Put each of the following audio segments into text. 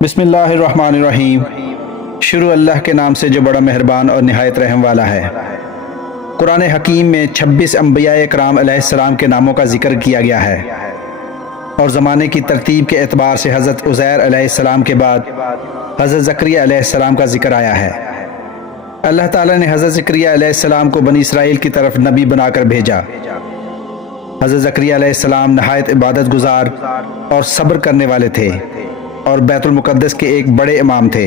بسم اللہ الرحمن الرحیم۔ شروع اللہ کے نام سے جو بڑا مہربان اور نہایت رحم والا ہے۔ قرآن حکیم میں 26 انبیاء کرام علیہ السلام کے ناموں کا ذکر کیا گیا ہے، اور زمانے کی ترتیب کے اعتبار سے حضرت عزیر علیہ السلام کے بعد حضرت زکریا علیہ السلام کا ذکر آیا ہے۔ اللہ تعالیٰ نے حضرت زکریا علیہ السلام کو بنی اسرائیل کی طرف نبی بنا کر بھیجا۔ حضرت زکریا علیہ السلام نہایت عبادت گزار اور صبر کرنے والے تھے، اور بیت المقدس کے ایک بڑے امام تھے۔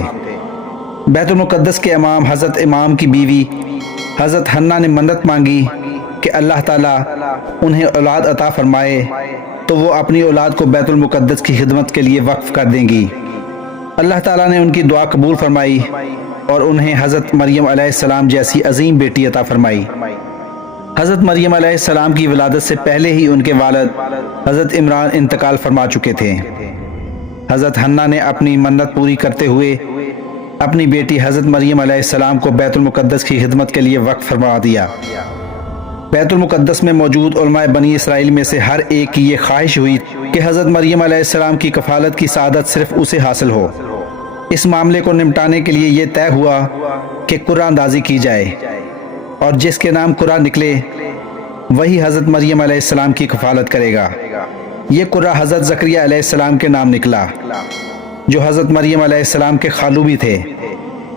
بیت المقدس کے امام حضرت امام کی بیوی حضرت حنہ نے منت مانگی کہ اللہ تعالیٰ انہیں اولاد عطا فرمائے تو وہ اپنی اولاد کو بیت المقدس کی خدمت کے لیے وقف کر دیں گی۔ اللہ تعالیٰ نے ان کی دعا قبول فرمائی اور انہیں حضرت مریم علیہ السلام جیسی عظیم بیٹی عطا فرمائی۔ حضرت مریم علیہ السلام کی ولادت سے پہلے ہی ان کے والد حضرت عمران انتقال فرما چکے تھے۔ حضرت حنہ نے اپنی منت پوری کرتے ہوئے اپنی بیٹی حضرت مریم علیہ السلام کو بیت المقدس کی خدمت کے لیے وقف فرما دیا۔ بیت المقدس میں موجود علماء بنی اسرائیل میں سے ہر ایک کی یہ خواہش ہوئی کہ حضرت مریم علیہ السلام کی کفالت کی سعادت صرف اسے حاصل ہو۔ اس معاملے کو نمٹانے کے لیے یہ طے ہوا کہ قرعہ اندازی کی جائے، اور جس کے نام قرعہ نکلے وہی حضرت مریم علیہ السلام کی کفالت کرے گا۔ یہ قرعہ حضرت زکریا علیہ السلام کے نام نکلا، جو حضرت مریم علیہ السلام کے خالو بھی تھے۔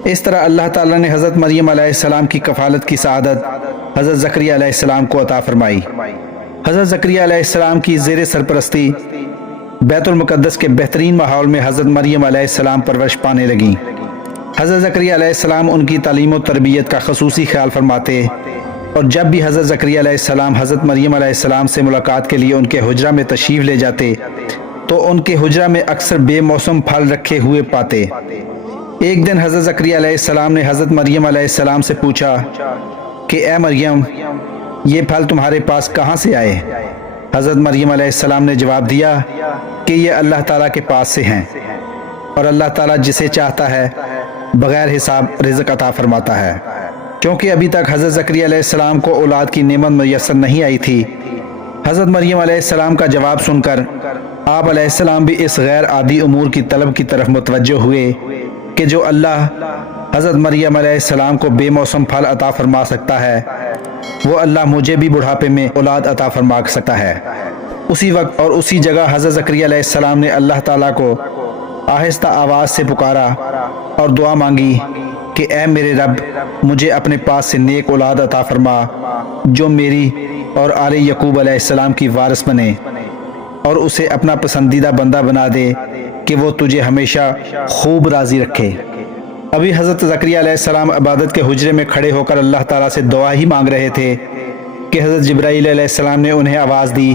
اس طرح اللہ تعالیٰ نے حضرت مریم علیہ السلام کی کفالت کی سعادت حضرت زکریا علیہ السلام کو عطا فرمائی۔ حضرت زکریا علیہ السلام کی زیر سرپرستی بیت المقدس کے بہترین ماحول میں حضرت مریم علیہ السلام پرورش پانے لگیں۔ حضرت زکریا علیہ السلام ان کی تعلیم و تربیت کا خصوصی خیال فرماتے، اور جب بھی حضرت زکریا علیہ السلام حضرت مریم علیہ السلام سے ملاقات کے لیے ان کے حجرہ میں تشریف لے جاتے تو ان کے حجرہ میں اکثر بے موسم پھل رکھے ہوئے پاتے۔ ایک دن حضرت زکریا علیہ السلام نے حضرت مریم علیہ السلام سے پوچھا کہ اے مریم، یہ پھل تمہارے پاس کہاں سے آئے؟ حضرت مریم علیہ السلام نے جواب دیا کہ یہ اللہ تعالیٰ کے پاس سے ہیں، اور اللہ تعالیٰ جسے چاہتا ہے بغیر حساب رزق عطا فرماتا ہے۔ کیونکہ ابھی تک حضرت زکریا علیہ السلام کو اولاد کی نعمت میسر نہیں آئی تھی، حضرت مریم علیہ السلام کا جواب سن کر آپ علیہ السلام بھی اس غیر عادی امور کی طلب کی طرف متوجہ ہوئے کہ جو اللہ حضرت مریم علیہ السلام کو بے موسم پھل عطا فرما سکتا ہے، وہ اللہ مجھے بھی بڑھاپے میں اولاد عطا فرما سکتا ہے۔ اسی وقت اور اسی جگہ حضرت زکریا علیہ السلام نے اللہ تعالیٰ کو آہستہ آواز سے پکارا اور دعا مانگی کہ اے میرے رب، مجھے اپنے پاس سے نیک اولاد عطا فرما جو میری اور آل یعقوب علیہ السلام کی وارث بنے، اور اسے اپنا پسندیدہ بندہ بنا دے کہ وہ تجھے ہمیشہ خوب راضی رکھے۔ ابھی حضرت زکریا علیہ السلام عبادت کے حجرے میں کھڑے ہو کر اللہ تعالیٰ سے دعا ہی مانگ رہے تھے کہ حضرت جبرائیل علیہ السلام نے انہیں آواز دی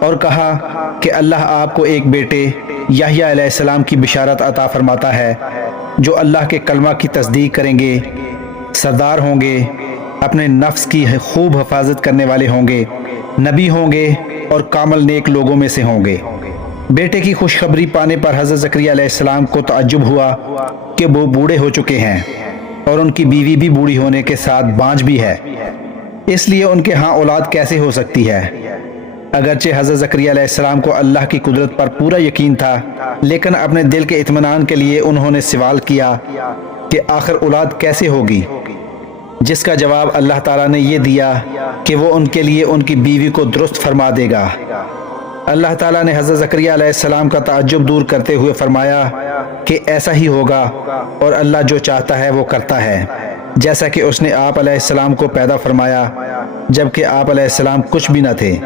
اور کہا کہ اللہ آپ کو ایک بیٹے یحییٰ علیہ السلام کی بشارت عطا فرماتا ہے، جو اللہ کے کلمہ کی تصدیق کریں گے، سردار ہوں گے، اپنے نفس کی خوب حفاظت کرنے والے ہوں گے، نبی ہوں گے اور کامل نیک لوگوں میں سے ہوں گے۔ بیٹے کی خوشخبری پانے پر حضرت زکریا علیہ السلام کو تعجب ہوا کہ وہ بوڑھے ہو چکے ہیں، اور ان کی بیوی بھی بوڑھی ہونے کے ساتھ بانجھ بھی ہے، اس لیے ان کے ہاں اولاد کیسے ہو سکتی ہے؟ اگرچہ حضرت زکریا علیہ السلام کو اللہ کی قدرت پر پورا یقین تھا، لیکن اپنے دل کے اطمینان کے لیے انہوں نے سوال کیا کہ آخر اولاد کیسے ہوگی، جس کا جواب اللہ تعالیٰ نے یہ دیا کہ وہ ان کے لیے ان کی بیوی کو درست فرما دے گا۔ اللہ تعالیٰ نے حضرت زکریا علیہ السلام کا تعجب دور کرتے ہوئے فرمایا کہ ایسا ہی ہوگا، اور اللہ جو چاہتا ہے وہ کرتا ہے، جیسا کہ اس نے آپ علیہ السلام کو پیدا فرمایا جبکہ آپ علیہ السلام کچھ بھی نہ تھے۔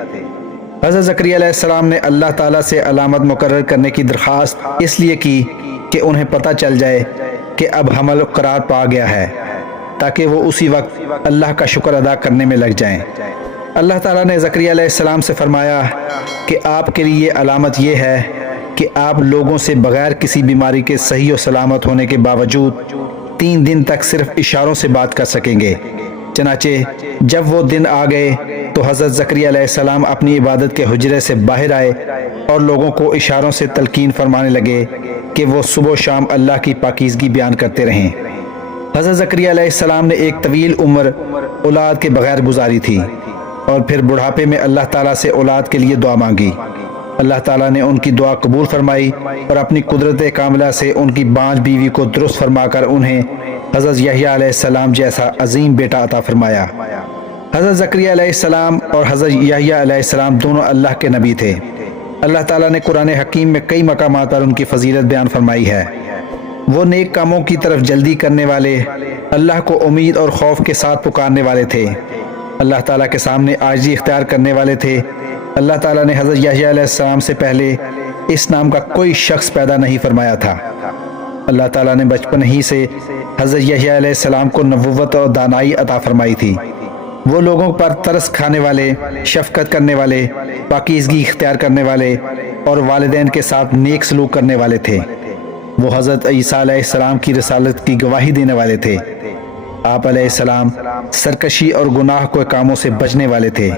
حضرت زکریا علیہ السلام نے اللہ تعالیٰ سے علامت مقرر کرنے کی درخواست اس لیے کی کہ انہیں پتہ چل جائے کہ اب حمل قرار پا گیا ہے، تاکہ وہ اسی وقت اللہ کا شکر ادا کرنے میں لگ جائیں۔ اللہ تعالیٰ نے زکریا علیہ السلام سے فرمایا کہ آپ کے لیے علامت یہ ہے کہ آپ لوگوں سے بغیر کسی بیماری کے صحیح و سلامت ہونے کے باوجود 3 دن تک صرف اشاروں سے بات کر سکیں گے۔ چنانچہ جب وہ دن آ گئے تو حضرت زکریا علیہ السلام اپنی عبادت کے حجرے سے باہر آئے اور لوگوں کو اشاروں سے تلقین فرمانے لگے کہ وہ صبح و شام اللہ کی پاکیزگی بیان کرتے رہیں۔ حضرت زکریا علیہ السلام نے ایک طویل عمر اولاد کے بغیر گزاری تھی، اور پھر بڑھاپے میں اللہ تعالیٰ سے اولاد کے لیے دعا مانگی۔ اللہ تعالیٰ نے ان کی دعا قبول فرمائی اور اپنی قدرت کاملہ سے ان کی بانج بیوی کو درست فرما کر انہیں حضرت یحییٰ علیہ السلام جیسا عظیم بیٹا عطا فرمایا۔ حضرت زکریا علیہ السلام اور حضرت یحییٰ علیہ السلام دونوں اللہ کے نبی تھے۔ اللہ تعالیٰ نے قرآن حکیم میں کئی مقامات پر ان کی فضیلت بیان فرمائی ہے۔ وہ نیک کاموں کی طرف جلدی کرنے والے، اللہ کو امید اور خوف کے ساتھ پکارنے والے تھے، اللہ تعالیٰ کے سامنے عاجزی اختیار کرنے والے تھے۔ اللہ تعالیٰ نے حضرت یحییٰ علیہ السلام سے پہلے اس نام کا کوئی شخص پیدا نہیں فرمایا تھا۔ اللہ تعالیٰ نے بچپن ہی سے حضرت یحییٰ علیہ السلام کو نبوت اور دانائی عطا فرمائی تھی۔ وہ لوگوں پر ترس کھانے والے، شفقت کرنے والے، پاکیزگی اختیار کرنے والے اور والدین کے ساتھ نیک سلوک کرنے والے تھے۔ وہ حضرت عیسیٰ علیہ السلام کی رسالت کی گواہی دینے والے تھے۔ آپ علیہ السلام سرکشی اور گناہ کے کاموں سے بچنے والے تھے۔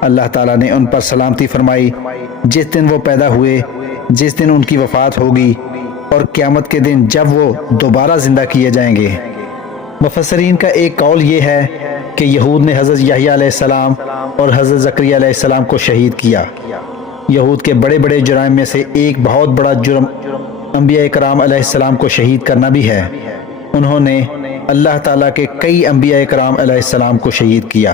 اللہ تعالیٰ نے ان پر سلامتی فرمائی جس دن وہ پیدا ہوئے، جس دن ان کی وفات ہوگی اور قیامت کے دن جب وہ دوبارہ زندہ کیے جائیں گے۔ مفسرین کا ایک قول یہ ہے کہ یہود نے حضرت یحییٰ علیہ السلام اور حضرت زکریا علیہ السلام کو شہید کیا۔ یہود کے بڑے بڑے جرائم میں سے ایک بہت بڑا جرم انبیاء کرام علیہ السلام کو شہید کرنا بھی ہے۔ انہوں نے اللہ تعالیٰ کے کئی انبیاء کرام علیہ السلام کو شہید کیا۔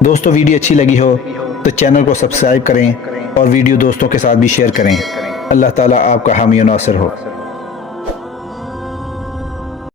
دوستو، ویڈیو اچھی لگی ہو تو چینل کو سبسکرائب کریں اور ویڈیو دوستوں کے ساتھ بھی شیئر کریں۔ اللہ تعالیٰ آپ کا حامی و ناصر ہو۔